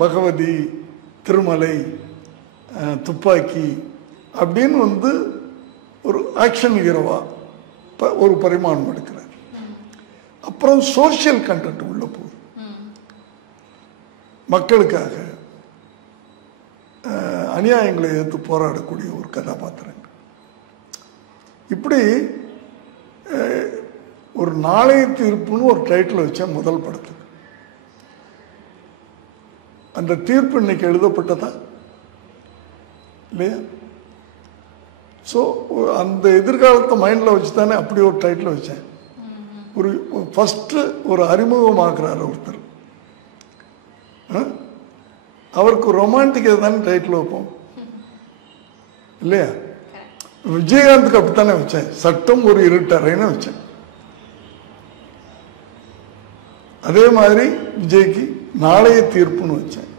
பகவதி, திருமலை, துப்பாக்கி அப்படின்னு வந்து ஒரு ஆக்ஷன் ஹீரோவா ஒரு பரிமாணம் எடுக்கிறார். அப்புறம் சோசியல் கண்டென்ட் உள்ள போகுது. மக்களுக்காக அநியாயங்களை எதிர்த்து போராடக்கூடிய ஒரு கதாபாத்திரங்கள். இப்படி ஒரு நாளைய தீர்ப்புன்னு ஒரு டைட்டில் வச்சேன் முதல் படத்துக்கு. அந்த தீர்ப்பு இன்னைக்கு எழுதப்பட்டதா இல்லையா? ஸோ அந்த எதிர்காலத்தை மைண்டில் வச்சு தானே அப்படி ஒரு டைட்டில் வச்சேன். ஒரு ஃபஸ்ட்டு ஒரு அறிமுகமாக்குறாரு ஒருத்தர், அவருக்கு ரொமான்டிக் தானே டைட்டில் வைப்போம் இல்லையா? விஜயகாந்துக்கு அப்படித்தானே வச்சேன், சட்டம் ஒரு இருட்டறைன்னு வச்சேன். அதே மாதிரி விஜய்க்கு நாளைய தீர்ப்புன்னு வச்சேன்.